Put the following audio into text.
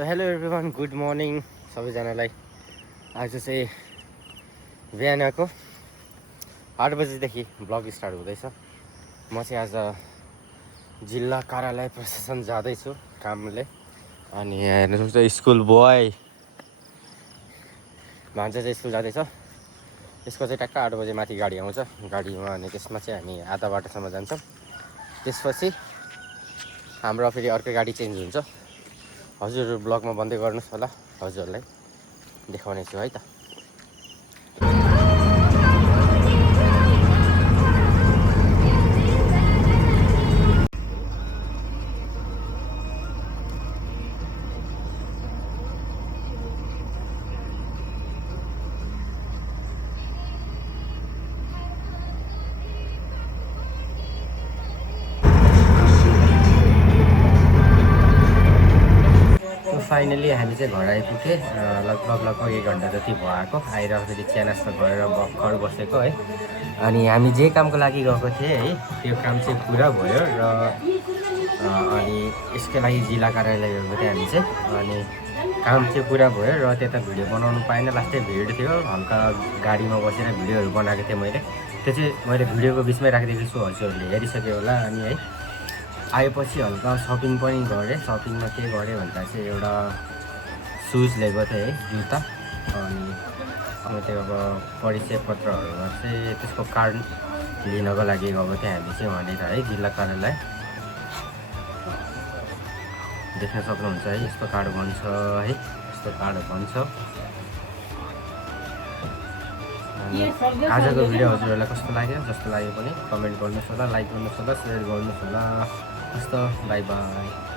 So hello everyone, good morning सबैजनालाई। आज चाहिँ बिहानको 8 बजीदेखि ब्लग स्टार्ट हुँदैछ। म चाहिँ आज जिल्ला कार्यालय प्रशासन जाँदैछु कामले। अनि हेर्नुहोस् त स्कुल बोय भान्जा चाहिँ स्कुल जाँदैछ। यसको चाहिँ टक्क 8 बजे माथि गाडी आउँछ गाडीमा, अनि त्यसमा चाहिँ हामी आधा बाटोसम्म जान्छौँ। त्यसपछि हाम्रो फेरि अर्कै गाडी चेन्ज हुन्छ। हजुरहरू ब्लगमा बन्दै गर्नुहोस् होला, हजुरहरूलाई देखाउने छु है त। फाइनली हामी चाहिँ घर आइपुगेँ। लगभग 1 घन्टा जति भएको आइरहेको चिया नास्ता गरेर भर्खर बसेको है। अनि हामी जे कामको लागि गएको थिएँ है, त्यो काम चाहिँ पुरा भयो र अनि यसको लागि जिल्ला कार्यालय गएको थिएँ हामी चाहिँ। अनि काम चाहिँ पुरा भयो र त्यता भिडियो बनाउनु पाएन, लास्टै भिड थियो। हल्का गाडीमा बसेर भिडियोहरू बनाएको थिएँ मैले। त्यो चाहिँ मैले भिडियोको बिचमै राखिदिएको छु, हजुरहरूले हेरिसक्यो होला। अनि है आएपछि हल्का सपिङ पनि गरेँ। सपिङमा के गरेँ भन्दा चाहिँ एउटा सुज लिएको थिएँ है, जुत्ता। अनि त्यो अब परिचय पत्रहरूमा चाहिँ त्यसको कार्ड लिनको लागि गएको थिएँ हामी चाहिँ वहाँनिर है, जिल्ला कार्यालय। देख्न सक्नुहुन्छ है, यस्तो कार्ड बन्छ है, यस्तो कार्ड बन्छ। अनि आजको भिडियो हजुरहरूलाई कस्तो लाग्यो, जस्तो लाग्यो पनि कमेन्ट गर्नुहोस् होला, लाइक गर्नुहोस् होला, सेयर गर्नुहोस् होला। हस् त, बाई बाई।